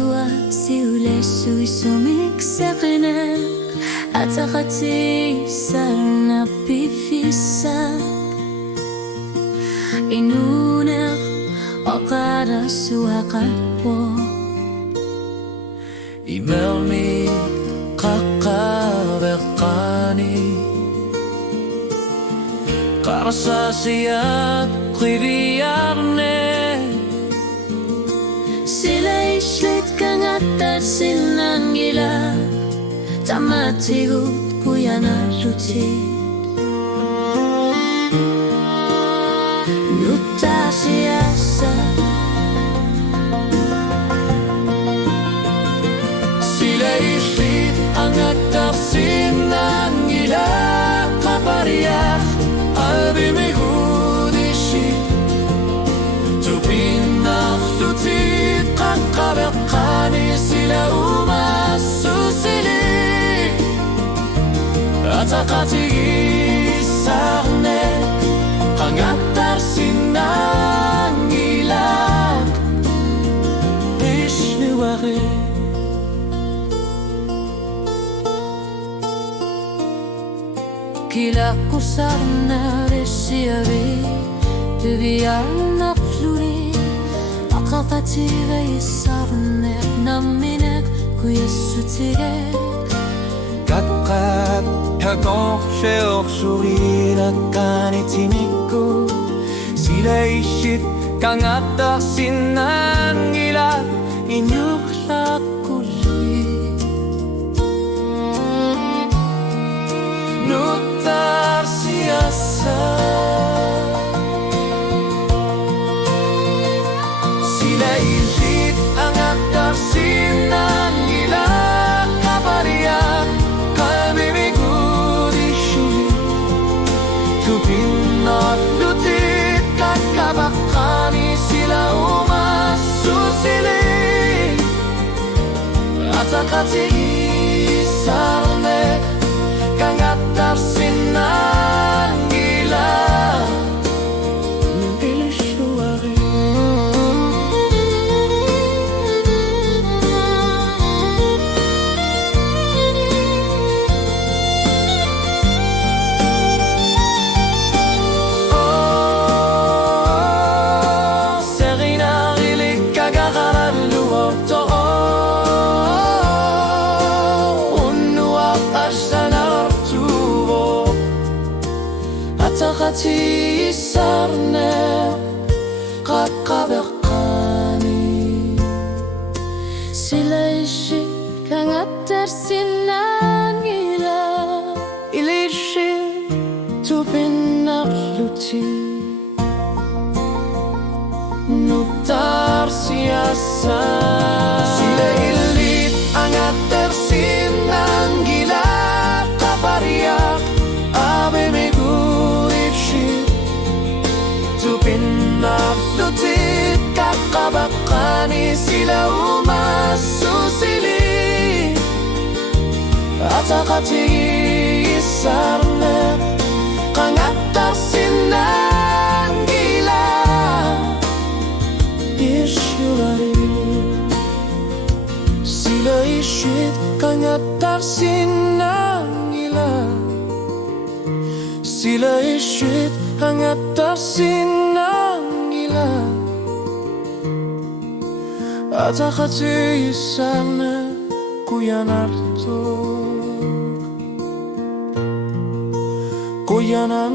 Yeshua si ule sui sumiksekine Atakati sana pifisa Inunek okara suakat po Imelmi kakabekani Karasasiyak klibiyarne Sila ishlit kangatar sinangila Tamatigut kuyana ruti Nuta siyasa Sila ishlit angatar sinangila Kapariyak albimigudishit Tupinaflutit kakabekani Sila umasusili Atakati isarne Hangatar sinangilak Ishniwari Kila kusarna resiavi Tüviyarna fluri Akatati ve isarne Naminek kuyasutige Gatkat Hakon sheok shurina kanitiniku Sila ishit kangatar sinangilak Inyuk shakushi Nutar siyasa Sila ishit angatar sinangilak Kapariyak kalbimigudishit Tupinatlutit kakabakani Sila umasusili Atakati isarnek Kangatar sinangilak Ilishuari Oh, Serina rilik kagagaran luokto Atakati isarne kakabekani Sila ishit kangatar sinangila Ilishit tupinakluti Nutar siyasa Sila ilit angatar sinangila Kapariyak abimigudishit Tupinaklutit kakabakani Sila umasusili Atakati isarne Kangatar sinangila Ishulari Sila ishit kangatar sinangila Sila ishit hangatar sinangila Atakati isarne kuyanarto Kuyanan